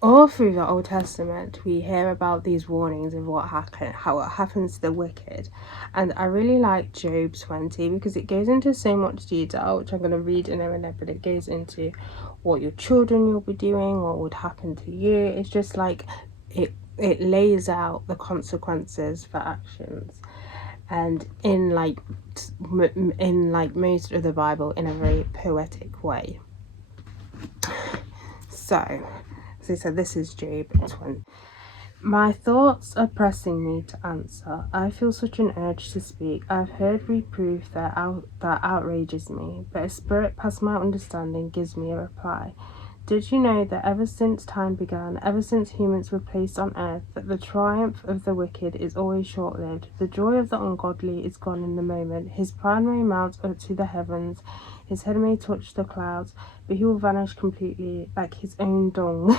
All through the Old Testament, we hear about these warnings of how it happens to the wicked. And I really like Job 20 because it goes into so much detail, which I'm going to read in a minute, but it goes into what your children will be doing, what would happen to you. It's just like it lays out the consequences for actions, and in like most of the Bible, in a very poetic way. So as I said, this is Job 20. My thoughts are pressing me to answer. I feel such an urge to speak. I've heard reproof that outrages me, but a spirit past my understanding gives me a reply. Did you know that ever since time began, ever since humans were placed on earth, that the triumph of the wicked is always short-lived? The joy of the ungodly is gone in the moment. His pride may mount up to the heavens, his head may touch the clouds, but he will vanish completely like his own dung.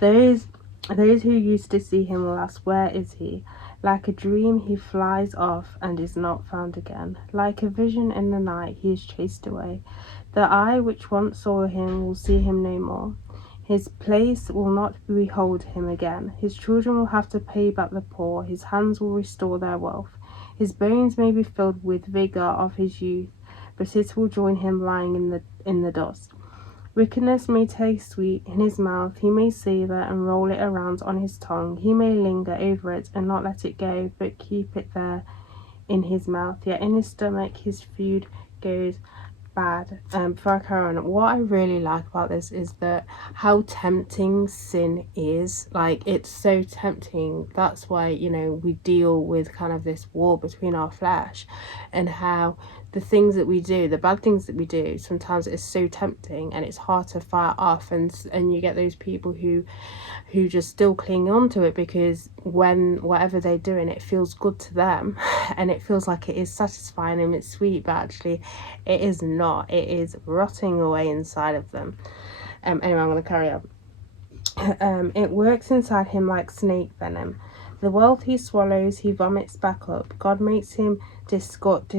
Those who used to see him will ask, where is he? Like a dream he flies off and is not found again. Like a vision in the night he is chased away. The eye which once saw him will see him no more. His place will not behold him again. His children will have to pay back the poor. His hands will restore their wealth. His bones may be filled with vigor of his youth, but it will join him lying in the dust. Wickedness may taste sweet in his mouth, he may savour and roll it around on his tongue, he may linger over it and not let it go, but keep it there in his mouth, yet in his stomach his food goes bad. Before I carry on, what I really like about this is that how tempting sin is. Like, it's so tempting. That's why, we deal with kind of this war between our flesh, and how the things that we do, the bad things that we do, sometimes it's so tempting and it's hard to fight off, and you get those people who just still cling on to it because when whatever they're doing, it feels good to them and it feels like it is satisfying and it's sweet, but actually it is not. It is rotting away inside of them. Anyway, I'm going to carry on. It works inside him like snake venom. The wealth he swallows, he vomits back up. God makes him disgorge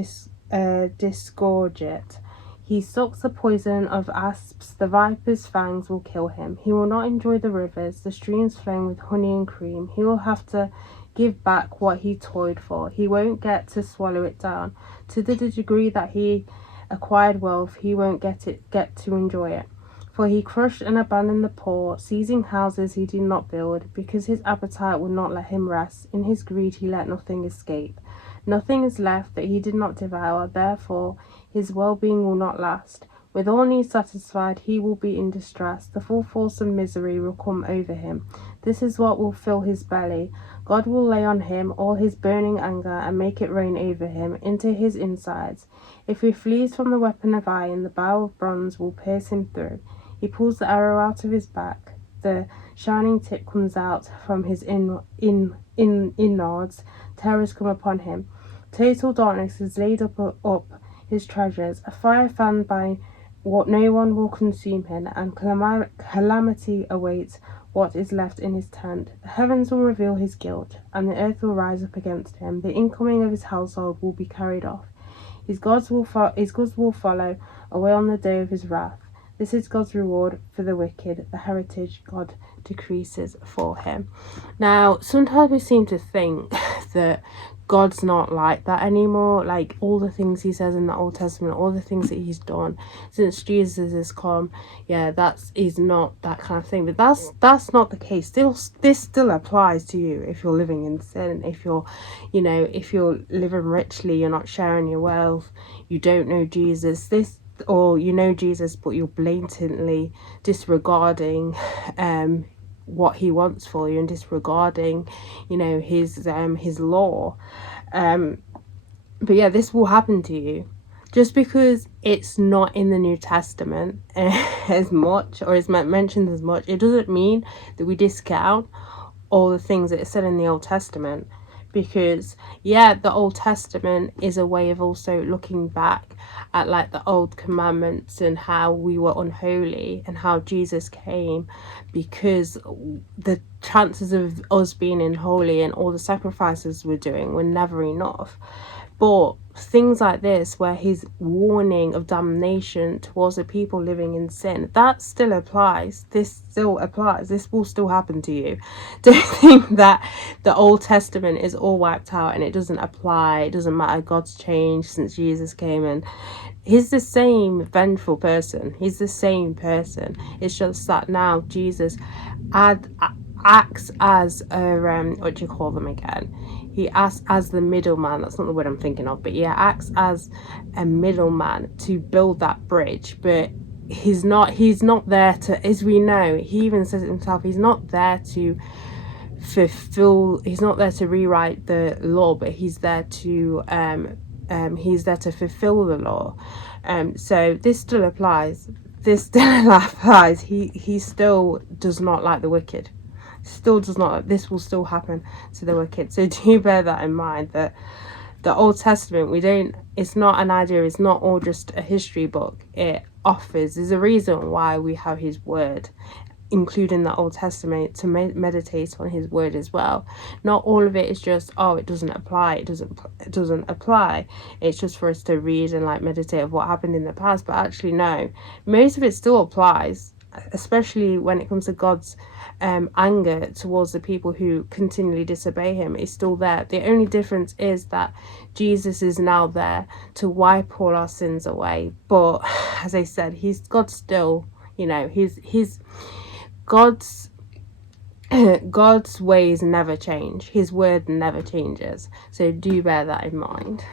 it. He sucks the poison of asps, the viper's fangs will kill him. He will not enjoy the rivers, the streams flowing with honey and cream. He will have to give back what he toiled for. He won't get to swallow it down. To the degree that he acquired wealth, he won't get to enjoy it. For he crushed and abandoned the poor, seizing houses he did not build, because his appetite would not let him rest. In his greed he let nothing escape. Nothing is left that he did not devour, therefore his well-being will not last. With all needs satisfied, he will be in distress. The full force of misery will come over him. This is what will fill his belly. God will lay on him all his burning anger and make it rain over him into his insides. If he flees from the weapon of iron, the bow of bronze will pierce him through. He pulls the arrow out of his back. The shining tip comes out from his innards. Terrors come upon him. Total darkness has laid up his treasures. A fire fanned by what no one will consume him, and calamity awaits what is left in his tent. The heavens will reveal his guilt, and the earth will rise up against him. The incoming of his household will be carried off. His goods will follow away on the day of his wrath. This is God's reward for the wicked, the heritage God decreases for him. Now, sometimes we seem to think that God's not like that anymore. Like, all the things he says in the Old Testament, all the things that he's done since Jesus has come, that is not that kind of thing. But that's not the case. This still applies to you if you're living in sin, if you're living richly, you're not sharing your wealth, you don't know Jesus. Or you know Jesus, but you're blatantly disregarding what he wants for you and disregarding his law. But this will happen to you. Just because it's not in the New Testament as much, or is mentioned as much, it doesn't mean that we discount all the things that are said in the Old Testament. Because the Old Testament is a way of also looking back at like the old commandments and how we were unholy and how Jesus came, because the chances of us being unholy and all the sacrifices we're doing were never enough. But things like this, where his warning of damnation towards the people living in sin, that still applies. This still applies. This will still happen to you. Don't think that the Old Testament is all wiped out and it doesn't apply. It doesn't matter. God's changed since Jesus came, and he's the same vengeful person. He's the same person. It's just that now Jesus acts as a what do you call them again? He acts as the middleman. That's not the word I'm thinking of, but yeah, acts as a middleman to build that bridge. But he's not there to, as we know, he even says it himself, he's not there to he's not there to rewrite the law, but he's there to fulfill the law. So this still applies. He still does not like the wicked. Still does not. This will still happen to the wicked. So do bear that in mind, that the Old Testament, it's not an idea, it's not all just a history book. There's a reason why we have his word, including the Old Testament, to meditate on his word as well. Not all of it is just, oh, it doesn't apply, it doesn't apply. It's just for us to read and like meditate of what happened in the past. But actually no, most of it still applies, especially when it comes to God's anger towards the people who continually disobey him. Is still there. The only difference is that Jesus is now there to wipe all our sins away. But as I said, God's still, his God's ways never change. His word never changes. So do bear that in mind.